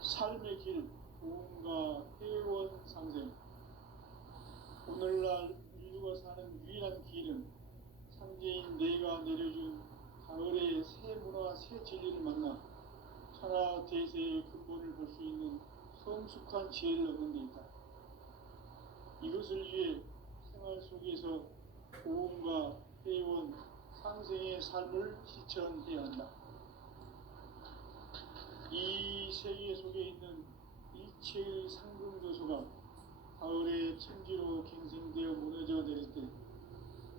삶의 길, 고음과 회원 상생. 오늘날 인류가 사는 유일한 길은 삼재인 내가 내려준 가을의 새 문화, 새 진리를 만나 천하 대세의 근본을 볼 수 있는 성숙한 지혜를 얻는 데 있다. 이것을 위해 생활 속에서 고음과 회원 상생의 삶을 실천해야 한다. 이 세계 속에 있는 일체의 상승조소가 가을의 천지로 갱생되어 무너져 내릴 때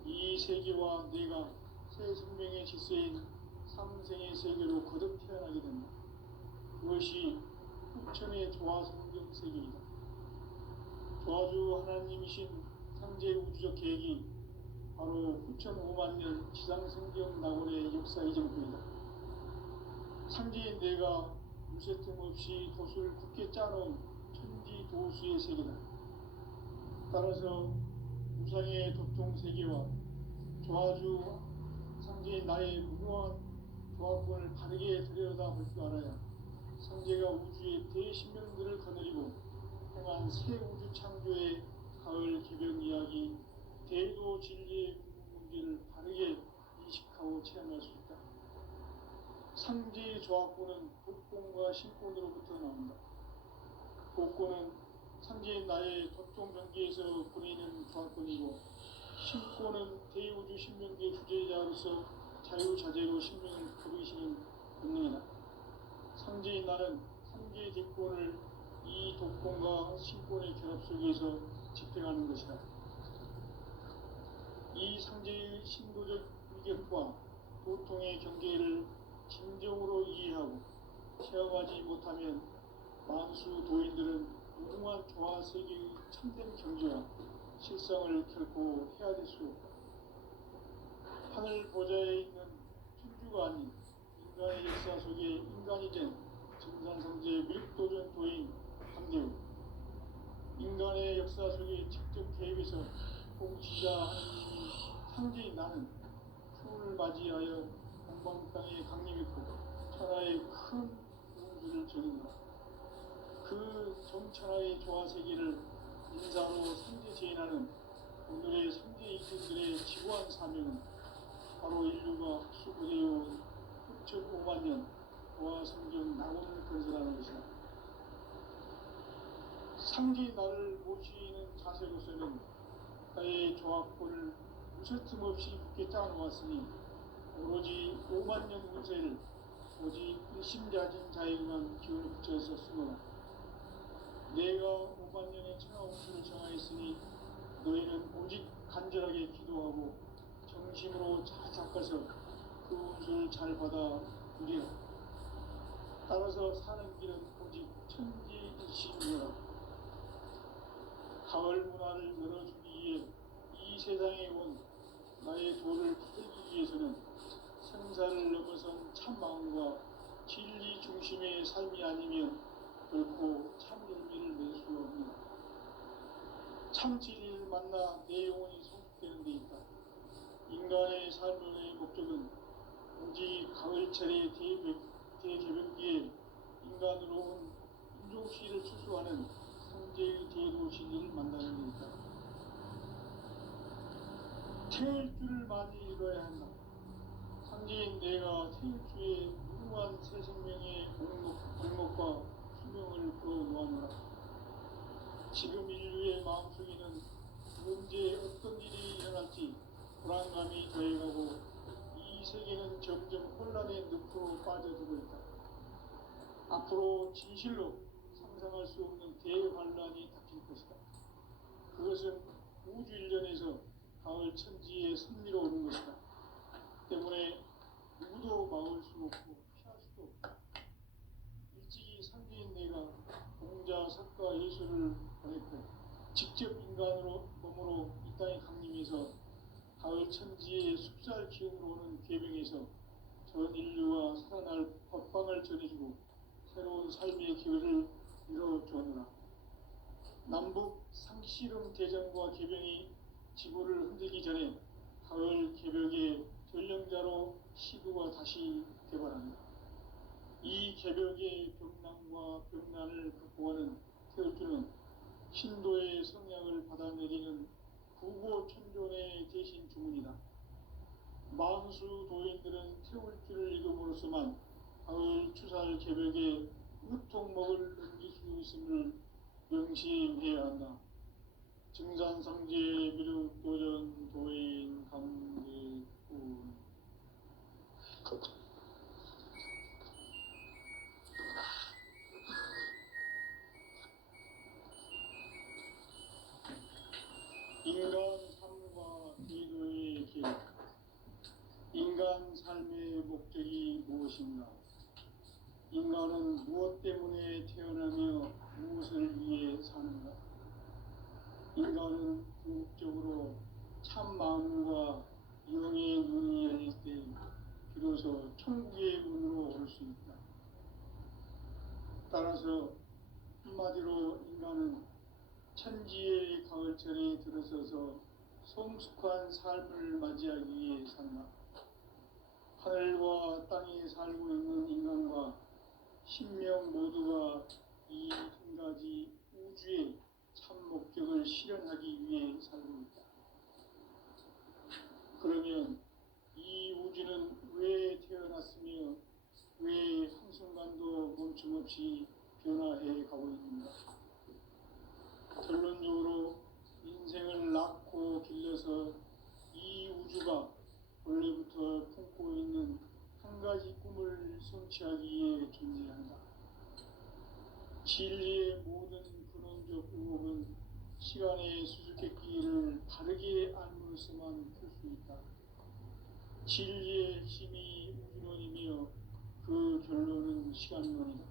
이 세계와 내가 새 생명의 질서인 삼생의 세계로 거듭 태어나게 된다. 그것이 후천의 조화성경 세계이다. 조화주 하나님이신 상제 우주적 계획이 바로 후천 5만 년 지상성경 낙원의 역사 이전부이다. 삼재인 내가 무쇠틈 없이 도수를 굳게 짜놓은 천지도수의 세계다. 따라서 우상의 도통세계와 조화주 삼재인 나의 무모한 조화권을 바르게 들여다볼 줄 알아야 삼재가 우주의 대신명들을 거느리고 행한 새 우주 창조의 가을 개변 이야기, 대도 진리의 문제를 바르게 인식하고 체험할 수 있다. 삼재의 조화권은 복권과 신권으로부터 나온다. 복권은 삼재인 나의 도통 경계에서 보내는 조화권이고, 신권은 대우주 신명계 주제자로서 자유자재로 신명을 부르시는 본능이다. 삼재인 나는 삼재의 대권을 이 도권과 신권의 결합 속에서 집행하는 것이다. 이 삼재의 신도적 의견과 도통의 경계를 진정으로 이해하고 체험하지 못하면 만수 도인들은 무궁한 조화 세계의 참된 경지와 실상을 결코 헤아릴 수 없다. 하늘 보좌에 있는 천주가 아닌 인간의 역사 속에 인간이 된 증산성제 미륵도전 도인 함대우, 인간의 역사 속에 직접 개입해서 공지자 하느님이 상제인 나는 풍을 맞이하여 동방 땅에 강림했고 천하의 큰 우주를 전인다. 그 정천하의 조화세계를 인사로 삼재 제인하는 오늘의 삼재 이분들의 지구한 사명은 바로 인류가 수고되어온 6,5만 년 조화성경 낙원을 건설하는 것이다. 삼재인 나를 모시는 자세로서는 나의 조화권을 무쇠틈 없이 굳게 짜놓았으니 오로지 5만 년 운세를 오직 일심자진 자에게만 기운을 붙여서 쓰노라. 내가 5만 년의 천하 운수를 정하였으니 너희는 오직 간절하게 기도하고 정심으로 잘 닦아서 그 운수를 잘 받아 누리라. 따라서 사는 길은 오직 천지일심이라. 가을 문화를 열어주기 위해 이 세상에 온 나의 도를 풀기 위해서는 생사를 넘어선 참마음과 진리 중심의 삶이 아니면 결코 참 열매를 맺을 수 없는 참 진리를 만나 내 영혼이 성숙되는 데 있다. 인간의 삶의 목적은 오직 가을철의 대개변기에 인간으로 온 인종시를 추수하는 성제의 대도 진리를 만나는 데 있다. 태일주를 많이 읽어야 한다. 삼재인 내가 태일주의 무궁한 새 생명의 목록과 수명을 끌어놓아노라. 지금 인류의 마음속에는 언제 어떤 일이 일어날지 불안감이 더해가고 이 세계는 점점 혼란의 늪으로 빠져들고 있다. 앞으로 진실로 상상할 수 없는 대환란이 닥칠 것이다. 그것은 우주 일련에서 가을 천지의 섭리로 오는 것이다. 때문에 누구도 막을 수 없고 피할 수도 없다. 일찍이 삼재인 내가 공자, 석가, 예수를 보냈고 직접 인간으로 몸으로 이 땅에 강림해서 가을 천지의 숲살 기운으로 오는 괴병에서 전 인류와 살아날 법방을 전해주고 새로운 삶의 기회를 이뤄주었노라. 남북 상씨름 대전과 개병이 지구를 흔들기 전에 가을 개벽의 전령자로 시구가 다시 되발한다. 이 개벽의 병난과 병난을 극복하는 태울주는 신도의 성약을 받아내리는 구고천존의 대신 주문이다. 만수 도인들은 태울주를 읽음으로써만 가을 추살 개벽의 의통목을 넘길 수 있음을 명심해야 한다. 증산상제 미륵도전 도인 강대군. 인간 삶과 기도의 길. 인간 삶의 목적이 무엇인가? 인간은 무엇 때문에 태어나며 무엇을 위해 사는가? 인간은 궁극적으로 참 마음과 영의 눈이 열릴 때 비로소 천국의 문으로 올 수 있다. 따라서 한마디로 인간은 천지의 가을철에 들어서서 성숙한 삶을 맞이하기 위해 산다. 하늘과 땅에 살고 있는 인간과 신명 모두가 이 한 가지 우주의 참 목적을 실현하기 위해 살고 있다. 그러면 이 우주는 왜 태어났으며 왜 한순간도 멈춤없이 변화해 가고 있는가? 결론적으로 인생을 낳고 길러서 이 우주가 원래부터 품고 있는 한 가지 꿈을 성취하기 위해 존재한다. 진리의 모든 근원적 의혹은 시간의 수수께끼를 바르게 알므로써만 풀 수 있다. 진리의 핵심이 우주론이며 그 결론은 시간론이다.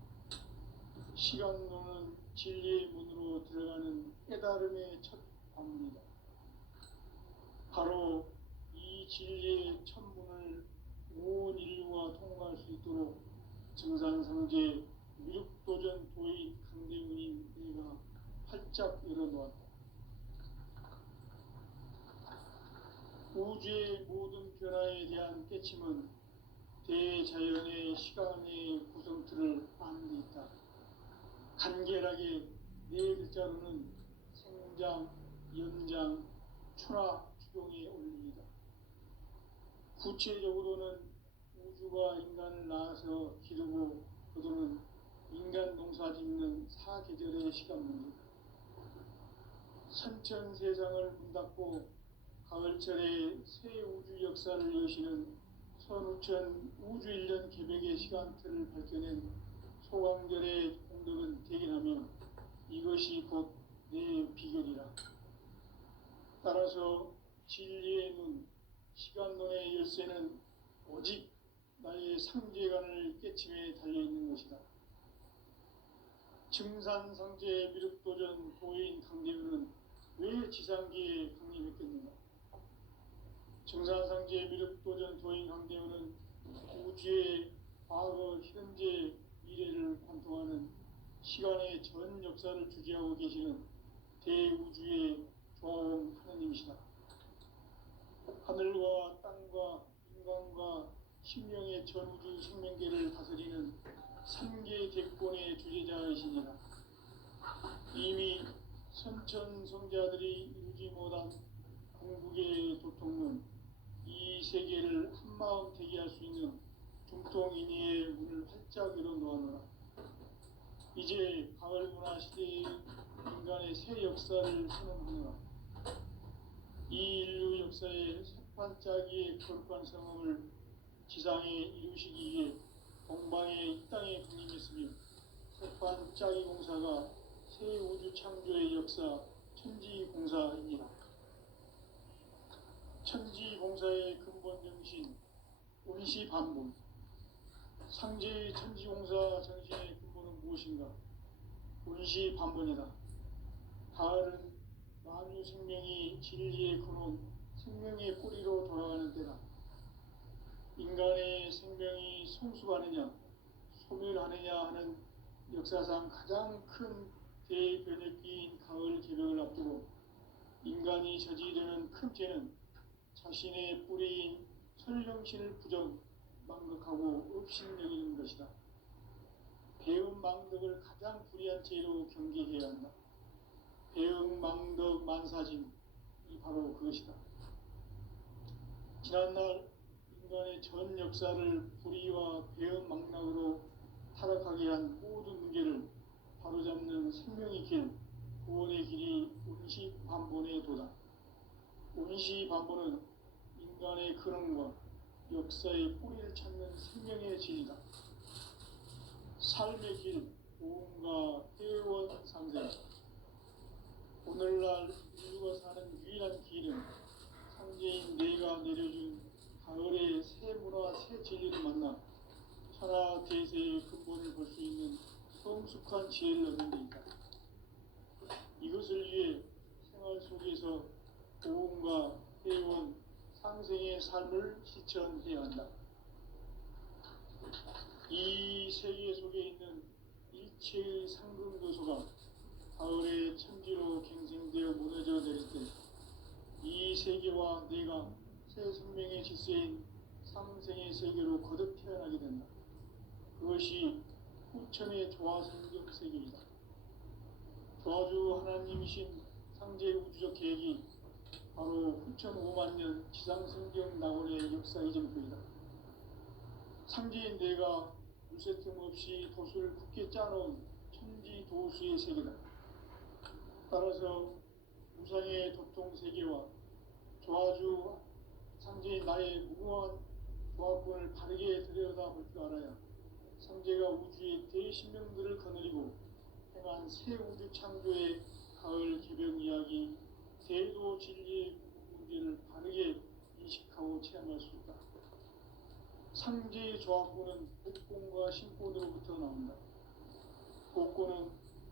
시간론은 진리의 문으로 들어가는 깨달음의 첫 관문이다. 바로 이 진리의 첫 문을 온 인류가 통과할 수 있도록 증산상제 미륵도전 도인 강대훈인 내가 활짝 열어놓았다. 우주의 모든 변화에 대한 깨침은 대자연의 시간의 구성틀을 아는 데 있다. 간결하게 네 글자로는 생장, 연장, 추나 추동에 올립니다. 구체적으로는 우주가 인간을 낳아서 기르고 거두는 인간 농사 짓는 사계절의 시간 문제. 선천 세상을 문 닫고 가을철에 새 우주 역사를 여시는 선우천 우주 1년 개벽의 시간틀을 밝혀낸 소강절의 공덕은 대견하며 이것이 곧 내 비결이라. 따라서 진리의 눈, 시간론의 열쇠는 오직 나의 상제관을 깨침에 달려있는 것이다. 증산상제 미륵도전 도인 강대훈은 왜 지상계에 강림했겠는가? 증산상제 미륵도전 도인 강대훈은 우주의 과거, 현재, 미래를 관통하는 시간의 전 역사를 주재하고 계시는 대우주의 조화원 하느님이시다. 하늘과 땅과 인간과 신명의 전우주 생명계를 다스리는 삼계 대권의 주재자이시니라. 이미 선천성자들이 이루지 못한 궁극의 도통론, 이 세계를 한마음 되게 할 수 있는 중통인의의 문을 활짝 열어놓아노라. 이제 가을 문화 시대의 인간의 새 역사를 선언하노라. 이 인류 역사의 새판짜기의 거룩한 성험을 지상에 이루시기 위해 동방의 이 땅에 강림했으며 새판짜기 공사가 새 우주 창조의 역사 천지공사입니다. 천지공사의 근본 정신 운시반본. 상제의 천지공사 정신의 근본은 무엇인가? 운시반본이다. 가을은 만유 생명이 진리의 근원, 생명의 뿌리로 돌아가는 때다. 인간의 생명이 성숙하느냐, 소멸하느냐 하는 역사상 가장 큰 대변혁기인 가을 개벽을 앞두고 인간이 저지르는 큰 죄는 자신의 뿌리인 설령신을 부정, 망각하고 업신여기는 것이다. 배은망덕을 가장 불의한 죄로 경계해야 한다. 배은망덕 만사진이 바로 그것이다. 지난날 인간의 전 역사를 불의와 배은망락으로 타락하게 한 모든 문제를 바로잡는 생명의 길, 구원의 길이 운시반본의 도다. 운시반본은 인간의 근원과 역사의 뿌리를 찾는 생명의 진리다. 삶의 길, 보험과 회원 상생. 오늘날 인류가 사는 유일한 길은 상제인 내가 내려준 가을의 새 문화, 새 진리를 만나 천하 대세의 근본을 볼 수 있는 성숙한 지혜를 얻는 데 있다. 이것을 위해 생활 속에서 보험과 회원, 상생의 삶을 실천해야 한다. 이 세계 속에 있는 일체의 상금 요소가 가을의 천지로 갱생되어 무너져 내릴 때 이 세계와 내가 새 생명의 질서인 상생의 세계로 거듭 태어나게 된다. 그것이 후천의 조화성경 세계이다. 조화주 하나님이신 상제 우주적 계획이 바로 후천 5만년 지상성경 낙원의 역사 이정표이다. 상제인 내가 물새 틈 없이 도수를 굳게 짜놓은 천지 도수의 세계다. 따라서 우상의 도통 세계와 조화주 상제인 나의 무궁한 조화권을 바르게 들여다볼 줄 알아야 상제가 우주의 대신명들을 거느리고 행한 새 우주 창조의 가을 개벽 이야기, 대도 진리의 문제를 바르게 인식하고 체험할 수 있다. 상제의 조화권은 복권과 신권으로부터 나온다. 복권은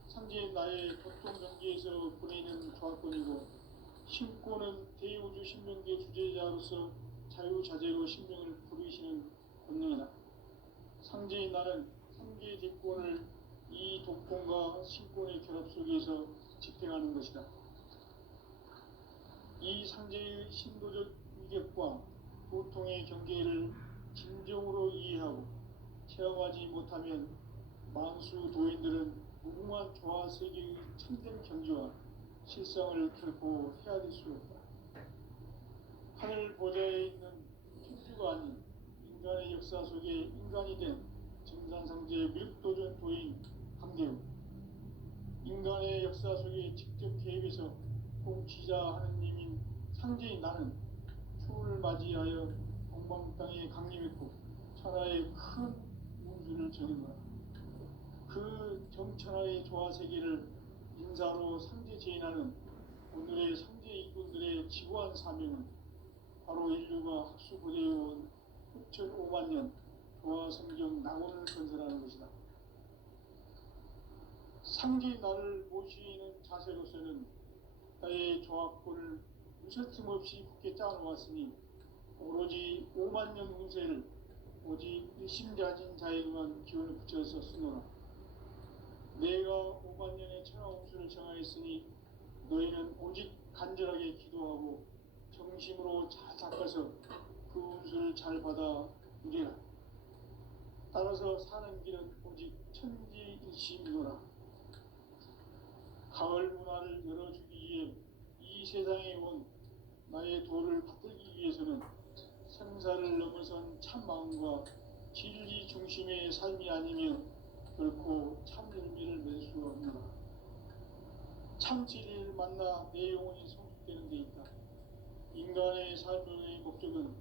상제인 나의 보통 경계에서 보내는 조화권이고, 신권은 대우주 신명계 주제자로서 자유자재로 신명을 부르시는 권능이다. 상제인 나는 상계 대권을 이 독권과 신권의 결합 속에서 집행하는 것이다. 이 상제의 신도적 위격과 보통의 경계를 진정으로 이해하고 체험하지 못하면 만수 도인들은 무궁한 조화세계의 참된 경지와 실상을 결코 헤아릴 수 없다. 하늘 보좌에 있는 천주가 아닌 인간의 역사 속에 인간이 된 정산상제의 밀도전 도인 함대우, 인간의 역사 속에 직접 개입해서 통치자 하느님인 상제인 나는 추을 맞이하여 동방 땅에 강림했고 천하의 큰 우주를 정의하라. 그 정천하의 조화세계를 인사로 상제 제인하는 오늘의 상제 일꾼들의 지구한 사명은 바로 인류가 학수고대해온 후천 5만년 조화성경 낙원을 건설하는 것이다. 상제인 나를 모시는 자세로서는 나의 조합권을 무설틈 없이 굳게 짜놓았으니 오로지 5만년 운세를 오직 일심자진 자에게만 기운을 붙여서 쓰노라. 내가 5만년의 천하 운수를 정하였으니 너희는 오직 간절하게 기도하고 정심으로 잘 닦아서 그 운수를 잘 받아 누리라. 따라서 사는 길은 오직 천지일심이노라. 가을 문화를 열어주기 위해 이 세상에 온 나의 도를 받들기 위해서는 생사를 넘어선 참마음과 진리 중심의 삶이 아니면 결코 참 열매를 맺을 수 없노라. 참 진리를 만나 내 영혼이 성숙되는 데 있다. 인간의 삶의 목적은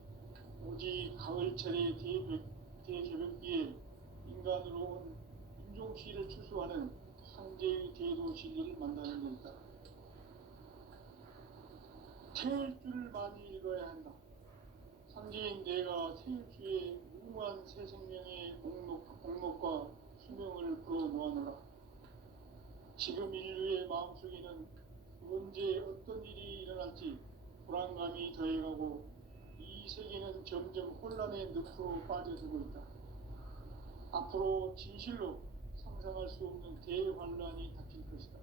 오직 가을철의 대개벽기에 인간으로 온 인종시를 추수하는 상제의 대도 진리를 만나는 데 있다. 태일주를 많이 읽어야 한다. 상제인 내가 태일주의 무궁한 새 생명의 공록과 수명을 불어 모아노라. 지금 인류의 마음속에는 언제 어떤 일이 일어날지 불안감이 더해가고 이 세계는 점점 혼란의 늪으로 빠져들고 있다. 앞으로 진실로 상상할 수 없는 대환란이 닥칠 것이다.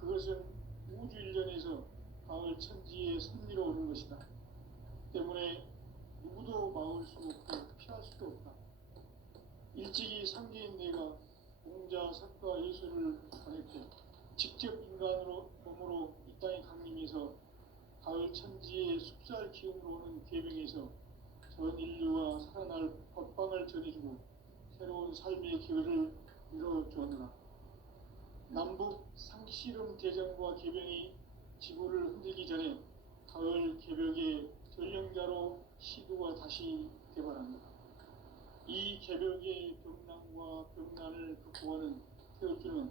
그것은 우주 일련에서 가을 천지의 섭리로 오는 것이다. 때문에 누구도 막을 수 없고 피할 수도 없다. 일찍이 상제인 내가 가사과 예술을 발했고 직접 인간으로 몸으로 이 땅에 강림해서 가을 천지의 숲살 기운으로 오는 계명에서 전 인류와 살아날 법방을 전해주고 새로운 삶의 기회를 이뤄주었노라. 남북 상씨름 대전과 계명이 지구를 흔들기 전에 가을 개벽의 전령자로 시도가 다시 개발합니다. 이 개벽의 병난과 병난을 극복하는 태울주는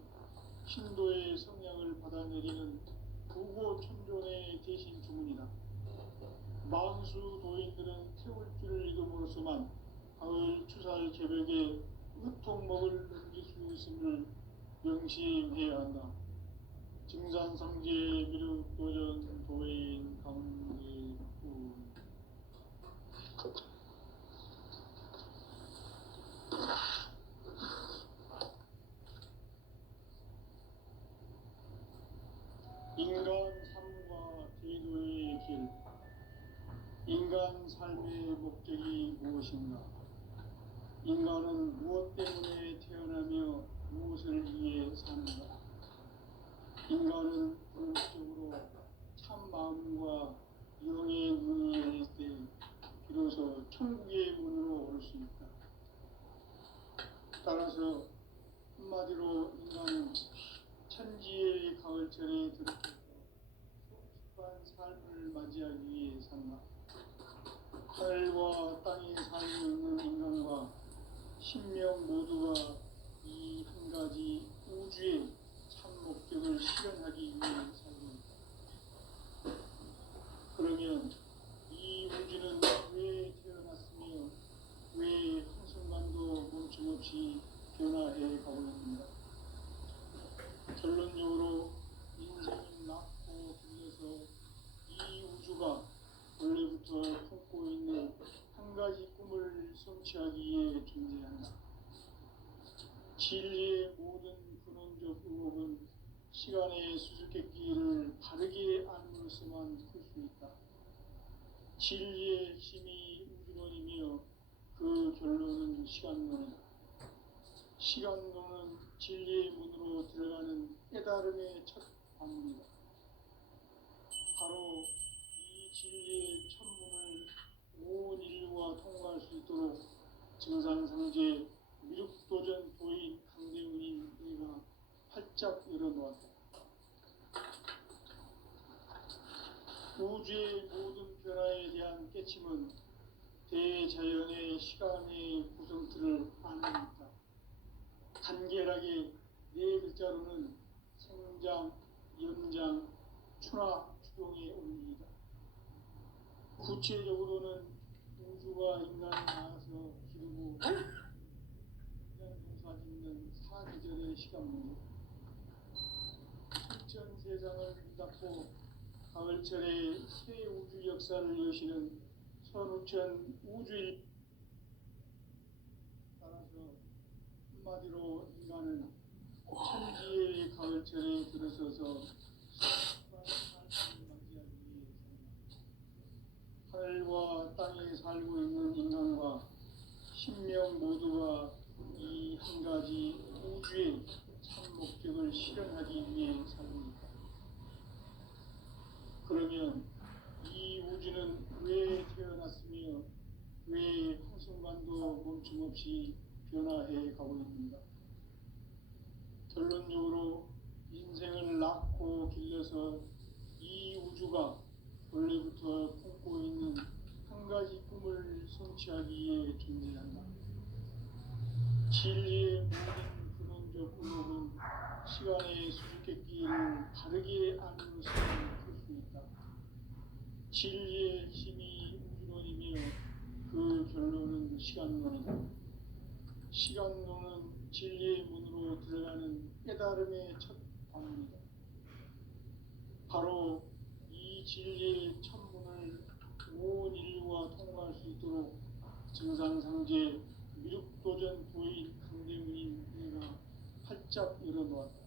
신도의 성량을 받아내리는 부고 천존의 대신 주문이다. 만수 도인들은 태울주를 이름으로서만 가을 추살 개벽의 으통목을 넘길 수 있음을 명심해야 한다. 증산상제 미륵도전 도인 강대구 인간 삶과 제도의 길. 인간 삶의 목적이 무엇인가? 인간은 무엇 때문에 태어나며 무엇을 위해 사는가? 인간은 궁극적으로 참 마음과 영의 눈이 열릴 때 비로소 천국의 문으로 올 수 있다. 따라서 한마디로 인간은 천지의 가을철에 들어서서 성숙한 삶을 맞이하기 위해 산다. 하늘과 땅에 살고 있는 인간과 신명 모두가 이 한 가지 우주의 참 목적을 실현하기 위해 살고 있다. 그러면 이 우주는 왜 태어났으며 왜 한순간도 멈춤없이 변화해 가고 있는가? 결론적으로 인생은 낳고 길러서 이 우주가 원래부터 품고 있는 한 가지 꿈을 성취하기 위해 존재한다. 진리의 모든 근원적 의혹은 시간의 수수께끼를 바르게 알므로서만 풀 수 있다. 진리의 힘이 우주론이며 그 결론은 시간론이다. 시간론은 진리의 문으로 들어가는 깨달음의 첫 방문이다. 바로 이 진리의 천문을 온 인류가 통과할 수 있도록 증산상제 미륵도전 도인 강대훈인 내가 활짝 열어놓았다. 우주의 모든 변화에 대한 깨침은 대자연의 시간의 구성틀을 아는 것이다. 간결하게 네 글자로는 생장, 연장, 추나 추동의 원리이다. 구체적으로는 우주가 인간을 낳아서 기르고 인간 농사 짓는 사계절의 시간 문제, 천천 세상을 위닫고 가을철에 새 우주 역사를 여시는 선우천 우주일. 따라서 한마디로 인간은 천지의 가을철에 들어서서 성숙한 삶을 맞이하기 위해 산다. 하늘과 땅에 살고 있는 인간과 신명 모두가 이 한 가지 우주의 참 목적을 실현하기 위해 살고 있다. 그러면 이 우주는 왜 태어났으며 왜 한순간도 멈춤없이 변화해 가고 있는가? 결론적으로 인생을 낳고 길러서 이 우주가 원래부터 품고 있는 한 가지 꿈을 성취하기 위해 존재한다. 진리의 모든 근원적 의혹은 시간의 수수께끼를 바르게 알므로서만 풀 수 있다. 진리의 힘이 우주론이며 그 결론은 시간론이다. 시간론은 진리의 문으로 들어가는 깨달음의 첫 방문이다. 바로 이 진리의 천문을 온 인류가 통과할 수 있도록 증산상제 미륵도전 도인 강대훈인 내가 활짝 열어놓았다.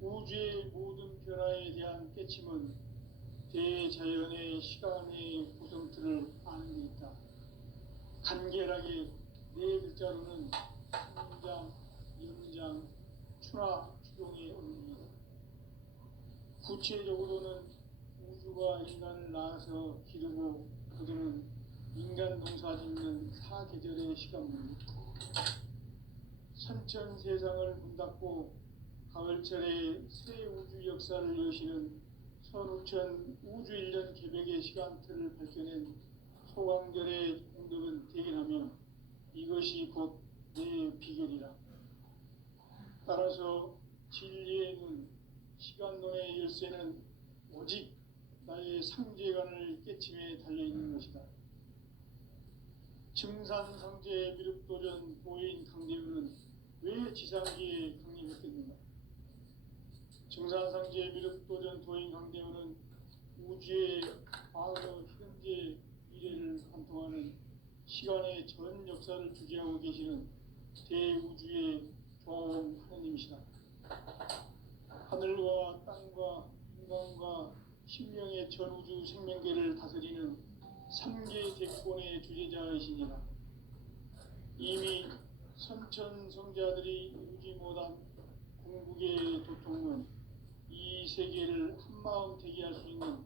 우주의 모든 변화에 대한 깨침은 대자연의 시간의 구성틀을 아는 데 있다. 간결하게 네 네 글자로는 성장, 연장, 추나 추동에 올립니다. 구체적으로는 우주가 인간을 낳아서 기르고 거두는 인간 농사 짓는 사계절의 시간입니다. 선천 세상을 문 닫고 가을철에 새 우주 역사를 여시는 선우천 우주 1년 개벽의 시간틀을 밝혀낸 소강절의 공덕은 대견하며 이것이 곧 내 비결이라. 따라서 진리의 눈, 시간론의 열쇠는 오직 나의 상제관을 깨침에 달려있는 것이다. 증산상제 미륵도전 도인 강대우는 왜 지상기에 강림했겠는가? 증산상제 미륵도전 도인 강대우는 우주의 과거, 현재, 미래를 관통하는 시간의 전 역사를 주재하고 계시는 대우주의 조화원 하느님이시다. 하늘과 땅과 인간과 신명의 전우주 생명계를 다스리는 삼계 대권의 주제자이시니라. 이미 선천성자들이 이루지 못한 궁극의 도통은 이 세계를 한마음 되게 할 수 있는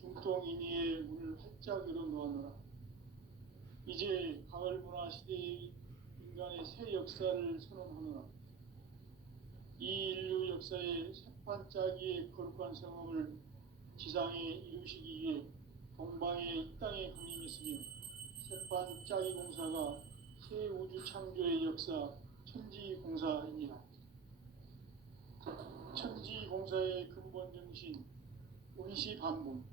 중통인의의 문을 활짝 열어놓았노라. 이제 가을 문화 시대의 인간의 새 역사를 선언하노라. 이 인류 역사의 새판짜기의 거룩한 성업을 지상에 이루시기 위해 동방의 이 땅에 강림했으며 새판짜기 공사가 새 우주 창조의 역사 천지공사입니다. 천지공사의 근본 정신 운시반분.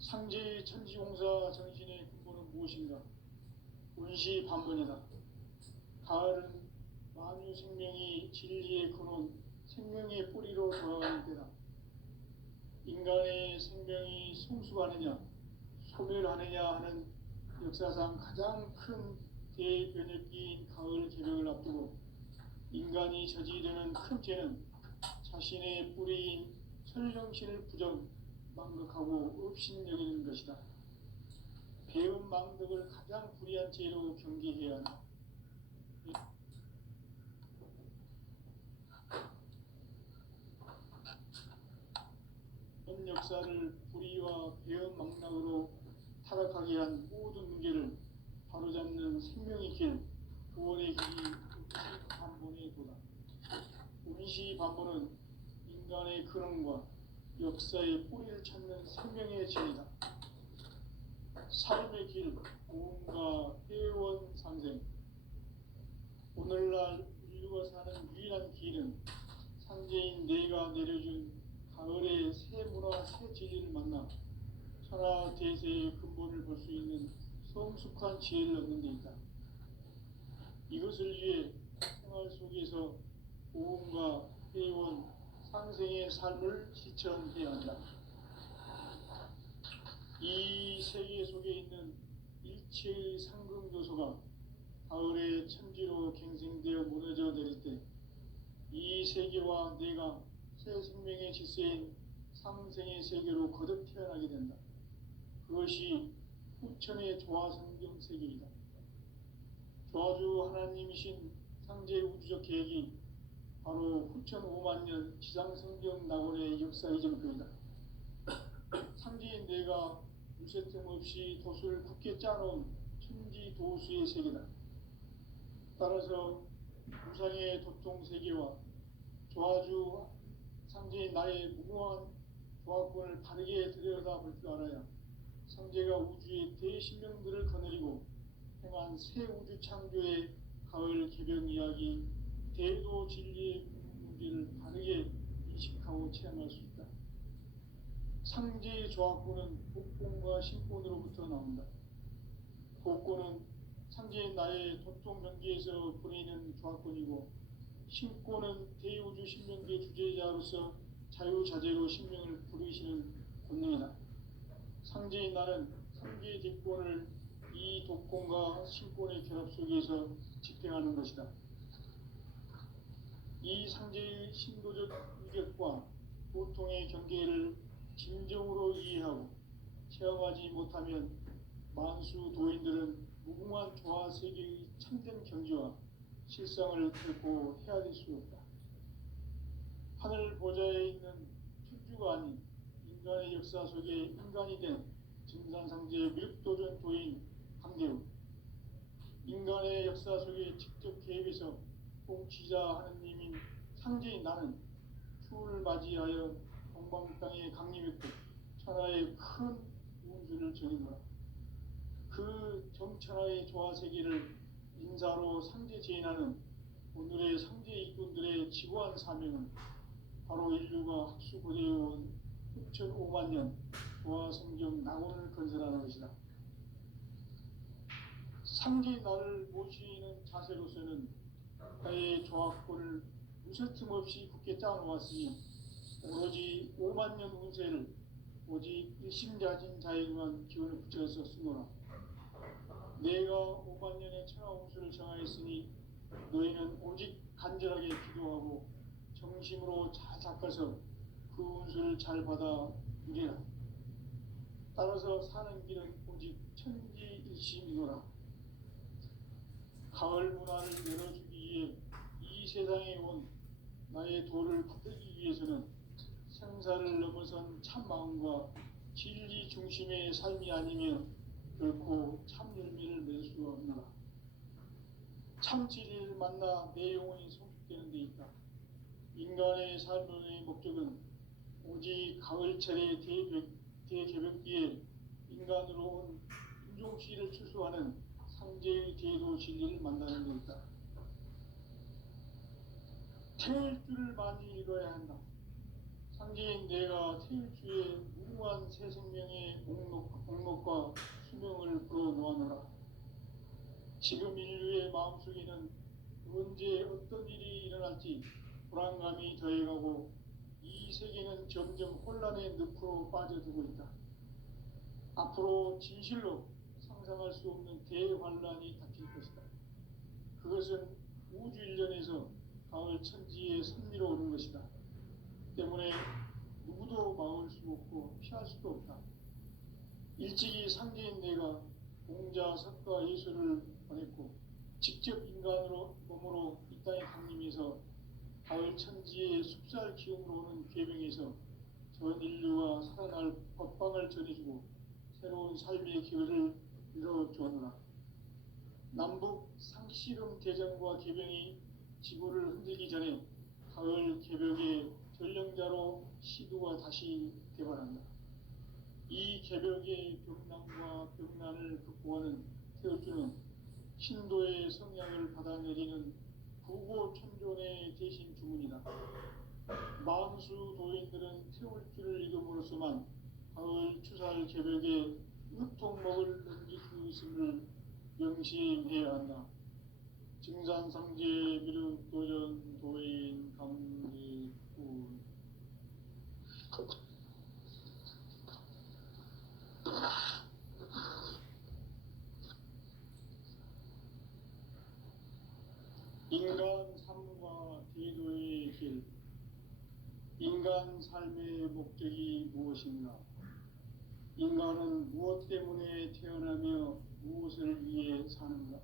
상제의 천지공사 정신의 근본은 무엇인가? 운시반분이다. 가을은 만유 생명이 진리의 근원, 생명의 뿌리로 돌아가는 때다. 인간의 생명이 성숙하느냐, 소멸하느냐 하는 역사상 가장 큰 대변혁기인 가을 개벽을 앞두고 인간이 저지르는 큰 죄는 자신의 뿌리인 설령신을 부정, 망극하고 업신여기는 것이다. 배운 망덕을 가장 불의한 죄로 경계해야 한다. 현 역사를 불의와 배은 망락으로 타락하게 한 모든 문제를 바로잡는 생명의 길, 구원의 길이 운시반본의 도다. 운시반본은 인간의 근원과 역사의 뿌리를 찾는 생명의 진이다. 삶의 길, 고음과 회원 상생. 오늘날 인류가 사는 유일한 길은 상제인 내가 내려준 가을의 새 문화, 새 진리를 만나 천하 대세의 근본을 볼 수 있는 성숙한 지혜를 얻는 데 있다. 이것을 위해 생활 속에서 고음과 회원, 상생의 삶을 실천해야 한다. 이 세계 속에 있는 일체의 상금 요소가 가을의 천지로 갱생되어 무너져 내릴 때 이 세계와 내가 새 생명의 질서인 상생의 세계로 거듭 태어나게 된다. 그것이 후천의 조화성경 세계이다. 조화주 하나님이신 상제 우주적 계획이 바로 후천 5만 년 지상성경 낙원의 역사 이정표이다. 상제인 내가 무쇠틈 없이 돛을 굳게 짜놓은 천지도수의 세계다. 따라서 무상의 도통 세계와 조화주 상제인 나의 무궁한 조화권을 바르게 들여다볼 줄 알아야 상제가 우주의 대신명들을 거느리고 행한 새 우주 창조의 가을 개벽 이야기, 대도 진리의 문제를 바르게 인식하고 체험할 수 있다. 상제의 조화권은 복권과 신권으로부터 나온다. 복권은 상제인 나의 도통 경계에서 보내는 조화권이고, 신권은 대우주 신명계 주제자로서 자유자재로 신명을 부르시는 권능이다. 상제인 나는 상계 대권을 이 독권과 신권의 결합 속에서 집행하는 것이다. 이 상제의 신도적 위력과 보통의 경계를 진정으로 이해하고 체험하지 못하면 만수 도인들은 무궁한 조화 세계의 참된 경지와 실상을 결코 헤아릴 수 없다. 하늘 보좌에 있는 천주가 아닌 인간의 역사 속에 인간이 된 증산상제의 미륵도전 도인 강대우, 인간의 역사 속에 직접 개입해서 통치자 하느님인 상제인 나는 추운을 맞이하여 동방 땅에 강림했고 천하의 큰 운수를 전이노라. 그 정천하의 조화세계를 인사로 상제 제인하는 오늘의 상제 일꾼들의 지고한 사명은 바로 인류가 학수고대해온 6,500만 년 조화성경 낙원을 건설하는 것이다. 상제 나를 모시는 자세로서는 나의 조화권을 무쇠틈 없이 굳게 짜놓았으니 오로지 5만 년 운세를 오직 일심자진 자에게만 기운을 붙여서 쓰노라. 내가 5만 년의 천하 운수를 정하였으니 너희는 오직 간절하게 기도하고 정심으로 잘 닦아서 그 운수를 잘 받아 누리라. 따라서 사는 길은 오직 천지일심이노라. 가을 문화를 열어주기 위해 이 세상에 온 나의 도를 붙들기 위해서는 생사를 넘어선 참 마음과 진리 중심의 삶이 아니면 결코 참 열매를 맺을 수 없노라. 참 진리를 만나 내 영혼이 성숙되는 데 있다. 인간의 삶의 목적은 오직 가을철의 대개벽기에 인간으로 온 인종시를 추수하는 상제의 제도 진리를 만나는 데 있다. 태일주를 많이 읽어야 한다. 상제인 내가 태일주의 무궁한 새 생명의 목록과 수명을 풀어놓아노라. 지금 인류의 마음속에는 언제 어떤 일이 일어날지 불안감이 더해가고 이 세계는 점점 혼란의 늪으로 빠져들고 있다. 앞으로 진실로 상상할 수 없는 대환란이 닥칠 것이다. 그것은 우주 일련에서 가을 천지의 섭리로 오는 것이다. 때문에 누구도 막을 수 없고 피할 수도 없다. 일찍이 상제인 내가 공자, 석가, 예수를 보냈고 직접 인간으로 몸으로 이 땅에 강림해서 가을 천지의 숲살 기운으로 오는 계명에서 전 인류가 살아날 법방을 전해주고 새로운 삶의 기회를 이뤄주었노라. 남북 상씨름 대전과 개병이 지구를 흔들기 전에 가을 개벽의 전령자로 시두가 다시 개발한다. 이 개벽의 병난과 병난을 극복하는 태울주는 신도의 성향을 받아내리는 구고천존의 대신 주문이다. 만수 도인들은 태울주를 읽음으로써만 가을 추살 개벽의 으통목을 넘길 수 있음을 명심해야 한다. 증산상제 미륵도전 도인 강리군. 인간 삶과 제도의 길. 인간 삶의 목적이 무엇인가? 인간은 무엇 때문에 태어나며 무엇을 위해 사는가?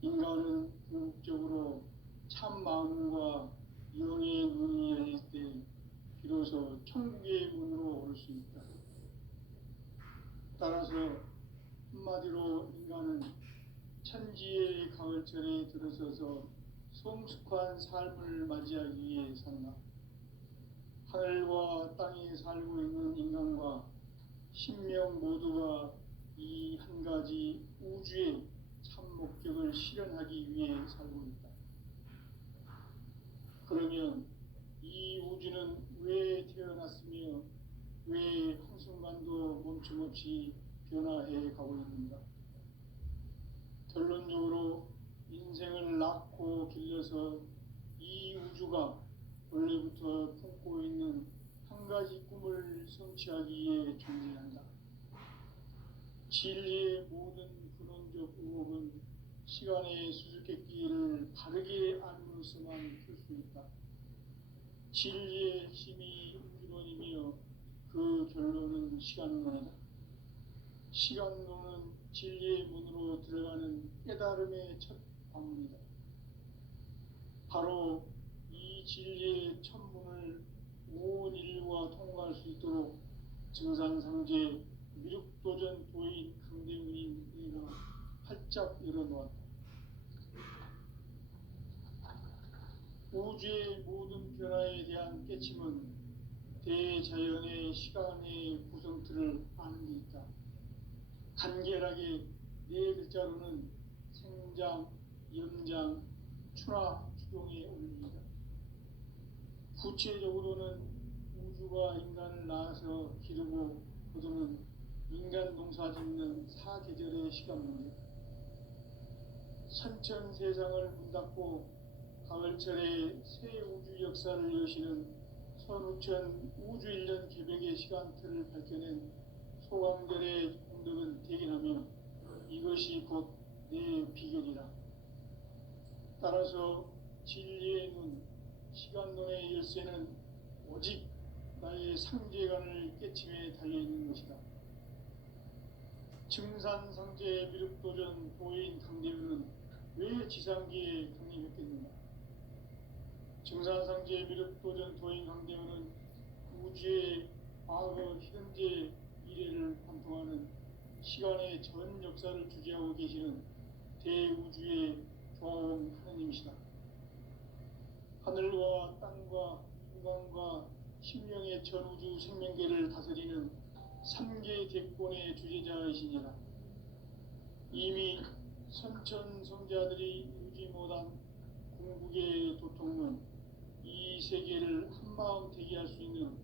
인간은 궁극적으로 참 마음과 영의 눈이 열릴 때 비로소 천국의 문으로 올 수 있다. 따라서 한마디로 인간은 천지의 가을철에 들어서서 성숙한 삶을 맞이하기 위해 산다. 하늘과 땅에 살고 있는 인간과 신명 모두가 이 한 가지 우주의 참 목적을 실현하기 위해 살고 있다. 그러면 이 우주는 왜 태어났으며 왜 한순간도 멈춤없이 변화해 가고 있는가? 결론적으로 인생을 낳고 길러서 이 우주가 원래부터 품고 있는 한 가지 꿈을 성취하기 위해 존재한다. 진리의 모든 근원적 의혹은 시간의 수수께끼를 바르게 알므로서만 풀 수 있다. 진리의 힘이 우주론이며 그 결론은 시간론이다. 시간론은 진리의 문으로 들어가는 깨달음의 첫 방문이다. 바로 이 진리의 첫 문을 온 인류가 통과할 수 있도록 증산상제 미륵도전 도인 강대문인 내가 활짝 열어놓았다. 우주의 모든 변화에 대한 깨침은 대자연의 시간의 구성틀을 아는 데 있다. 간결하게 네 글자로는 생장, 연장, 추나 추동의 원리이다. 구체적으로는 우주가 인간을 낳아서 기르고 거두는 인간 농사 짓는 사계절의 시간 문제, 선천 세상을 문 닫고 가을철에 새 우주 역사를 여시는 선우천 우주 1년 개벽의 시간틀을 밝혀낸 소강결의 공덕은 대견하며 이것이 곧 내 비결이라. 따라서 진리의 눈, 시간론의 열쇠는 오직 나의 상제관을 깨침에 달려있는 것이다. 증산상제 미륵도전 도인 강대문은 왜 지상기에 강림했겠는가? 증산상제 미륵도전 도인 강대문은 우주의 과거, 현재, 미래를 관통하는 시간의 전 역사를 주재하고 계시는 대우주의 조화원 하느님이시다. 하늘과 땅과 인간과 신명의 전우주 생명계를 다스리는 3계 대권의 주제자이시니라. 이미 선천성자들이 이루지 못한 궁극의 도통론, 이 세계를 한마음 되게 할 수 있는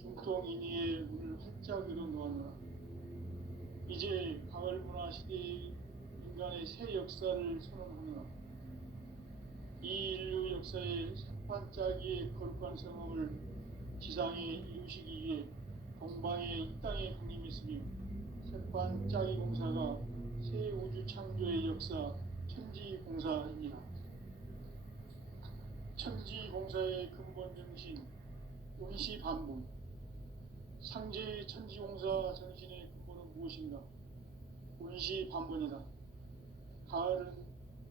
중통인의의 문을 활짝 열어놓았노라. 이제 가을 문화 시대의 인간의 새 역사를 선언하노라. 이 인류 역사의 새반짝이의 거룩한 성업을 지상에 이루시기 위해 동방에 이 땅에 강림했으며 새반짝이 공사가 새 우주 창조의 역사 천지공사입니다. 천지공사의 근본 정신 운시반분, 상제의 천지공사 정신의 근본은 무엇인가? 운시반분이다. 가을은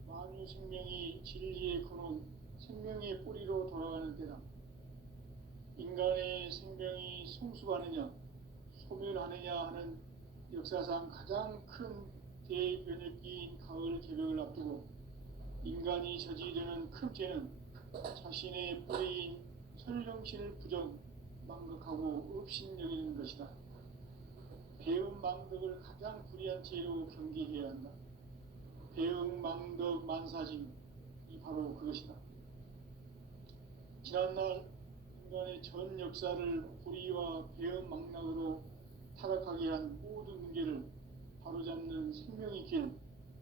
만유 생명이 진리의 근원, 생명의 뿌리로 돌아가는 때다. 인간의 생명이 성숙하느냐, 소멸하느냐 하는 역사상 가장 큰 대변혁기인 가을 개벽을 앞두고 인간이 저지르는 큰 죄는 자신의 뿌리인 설령신을 망각하고 업신여기는 것이다. 배은망덕을 가장 불의한 죄로 경계해야 한다. 배은망덕 만사짐이 바로 그것이다. 지난날 인간의 전 역사를 불의와 배은망락으로 타락하게 한 모든 문제를 바로잡는 생명의 길,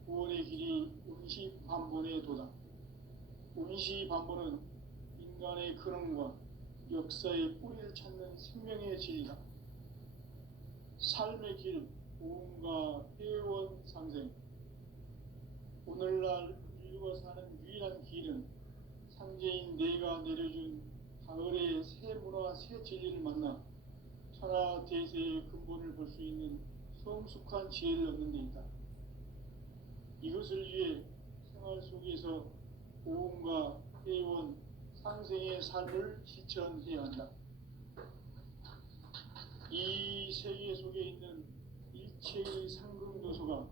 구원의 길이 운시반본의 도다. 운시반본은 인간의 근원과 역사의 뿌리를 찾는 생명의 진리다. 삶의 길, 보험과 회원 상생. 오늘날 인류가 사는 유일한 길은 상제인 내가 내려준 가을의 새 문화, 새 진리를 만나 천하 대세의 근본을 볼 수 있는 성숙한 지혜를 얻는 데 있다. 이것을 위해 생활 속에서 보험과 회원, 상생의 삶을 실천해야 한다. 이 세계 속에 있는 일체의 상승도소가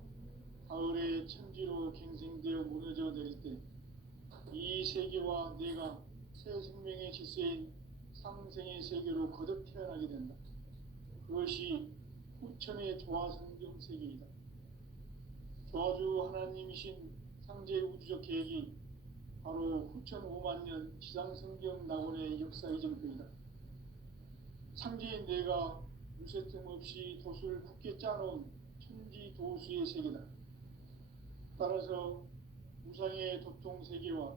가을의 천지로 갱생되어 무너져 내릴 때 이 세계와 내가 새 생명의 질서인 상생의 세계로 거듭 태어나게 된다. 그것이 후천의 조화성경 세계이다. 조화주 하나님이신 상제 우주적 계획이 바로 후천 5만 년 지상성경 낙원의 역사 이정표이다. 상제인 내가 무쇠틈 없이 도수를 굳게 짜놓은 천지도수의 세계다. 따라서 무상의 도통세계와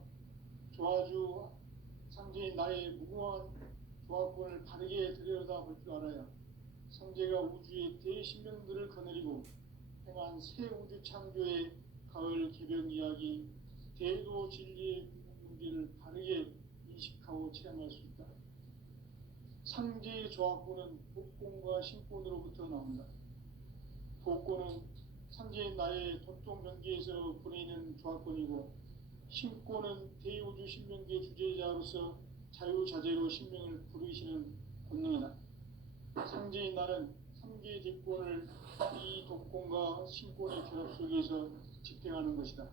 조화주 상제인 나의 무궁한 조화권을 바르게 들여다볼 줄 알아야 상제가 우주의 대신명들을 거느리고 행한 새 우주 창조의 가을 개벽 이야기, 대도 진리의 문제를 바르게 인식하고 체험할 수 있다. 상제의 조화권은 복공과 신권으로부터 나온다. 복고는 상제인 나의 돈통 경기에서 보내는 조합권이고, 신고는 대우주 신명기의 주제자로서 자유자재로 신명을 부르시는 권능이다. 상제인 나는 3개 대권을 이 독권과 신권의 결합 속에서 집행하는 것이다.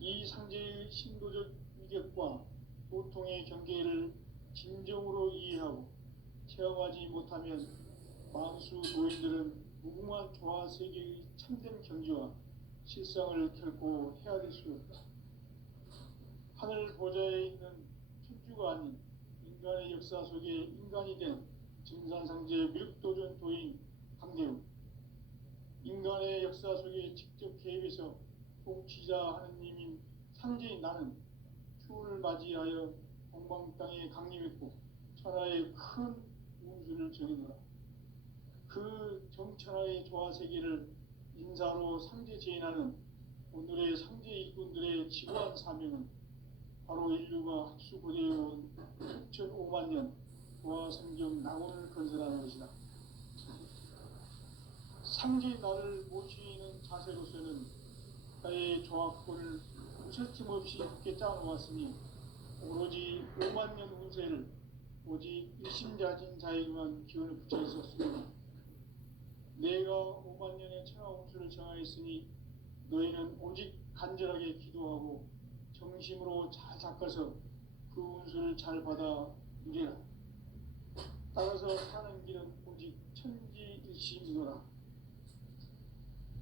이 상제의 신도적 위격과 보통의 경계를 진정으로 이해하고 체험하지 못하면 만수 도인들은 무궁한 조화 세계의 참된 경지와 실상을 결코 헤아릴 수 없다. 하늘 보좌에 있는 천주가 아닌 인간의 역사 속에 인간이 된 증산상제 미륵도전 도인 강대우, 인간의 역사 속에 직접 개입해서 통치자 하느님인 상제인 나는 추운을 맞이하여 동방 땅에 강림했고 천하의 큰 운수를 정해노라. 그 정천하의 조화세계를 인사로 상제 제인하는 오늘의 상제 일꾼들의 지구한 사명은 바로 인류가 학수고대해온 6,500만 년 조화성경 낙원을 건설하는 것이다. 상제 나를 모시는 자세로서는 나의 조합권을 무설팀 없이 함께 짜놓았으니 오로지 5만 년 운세를 오직 일심자진 자에게만 기운을 붙여 있었습니다. 내가 5만 년의 천하 운수를 정하였으니 너희는 오직 간절하게 기도하고 정심으로 잘 닦아서 그 운수를 잘 받아 누리라. 따라서 사는 길은 오직 천지일심이노라.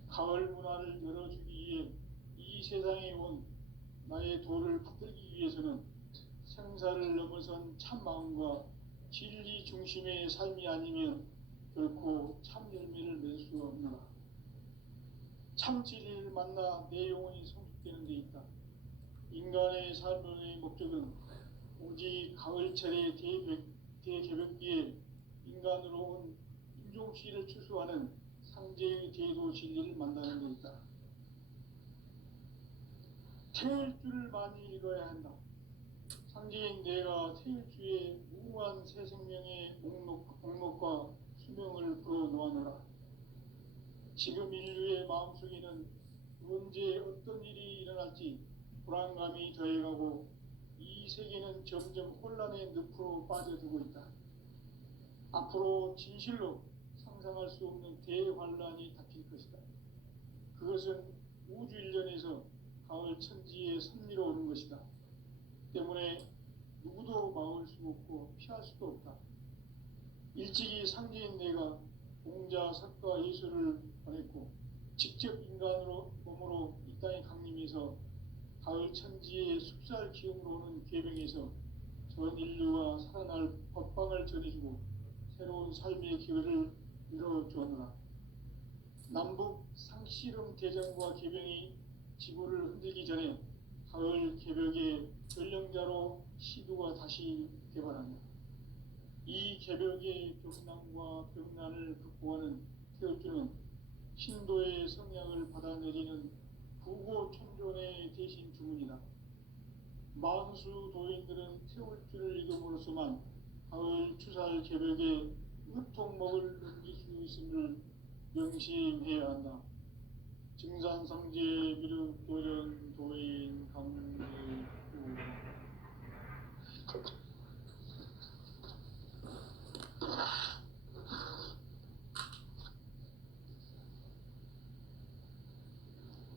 가을 문화를 열어주기 위해 이 세상에 온 나의 도를 붙들기 위해서는 생사를 넘어선 참 마음과 진리 중심의 삶이 아니면 결코 참 열매를 맺을 수 없노라. 참 진리를 만나 내 영혼이 성숙되는 데 있다. 인간의 삶의 목적은 오직 가을철의 대개벽기에 인간으로 온 인종시를 추수하는 상제의 대도 진리를 만나는 데 있다. 태일 줄을 많이 읽어야 한다. 상제인 내가 태일주의 무궁한 새 생명의 목록과 수명을 불어놓아노라. 지금 인류의 마음속에는 언제 어떤 일이 일어날지 불안감이 더해가고 이 세계는 점점 혼란의 늪으로 빠져들고 있다. 앞으로 진실로 상상할 수 없는 대환란이 닥칠 것이다. 그것은 우주 일련에서 가을 천지의 섭리로 오는 것이다. 때문에 누구도 막을 수 없고 피할 수도 없다. 일찍이 상제인 내가 공자, 석가, 예수를 보냈고 직접 인간으로 몸으로 이 땅에 강림해서 가을 천지의 숲살 기운으로 오는 계명에서 전 인류가 살아날 법방을 전해주고 새로운 삶의 기회를 이뤄주었노라. 남북 상씨름 대전과 개병이 지구를 흔들기 전에 가을 개벽의 전령자로 시도가 다시 개발한다. 이 개벽의 벽난과 벽난을 극복하는 태울주는 신도의 성향을 받아내리는 부고천존의 대신 주문이다. 만수 도인들은 태울주를 읽음으로써만 가을 추살 개벽에 으통목을 넘길 수 있음을 명심해야 한다. 증산상제 미륵도전 도인 강대우.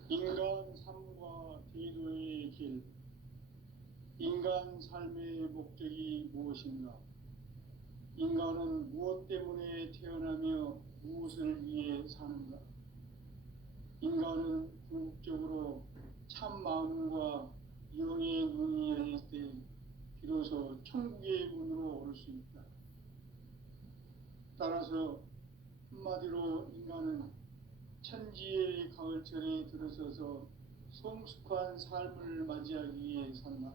인간 삶과 대도의 길. 인간 삶의 목적이 무엇인가? 인간은 무엇 때문에 태어나며 무엇을 위해 사는가? 인간은 궁극적으로 참 마음과 영의 눈이 열릴 때 비로소 천국의 문으로 오를 수 있다. 따라서 한마디로 인간은 천지의 가을철에 들어서서 성숙한 삶을 맞이하기 위해 산다.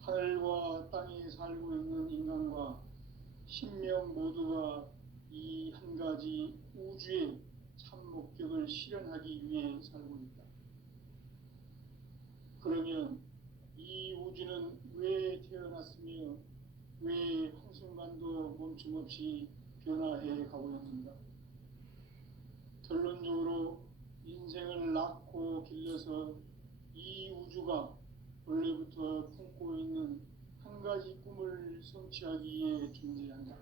하늘과 땅에 살고 있는 인간과 신명 모두가 이 한 가지 우주의 참 목적을 실현하기 위해 살고 있다. 그러면 이 우주는 왜 태어났으며 왜 한순간도 멈춤없이 변화해 가고 있는가? 결론적으로 인생을 낳고 길러서 이 우주가 원래부터 품고 있는 한 가지 꿈을 성취하기 위해 존재한다.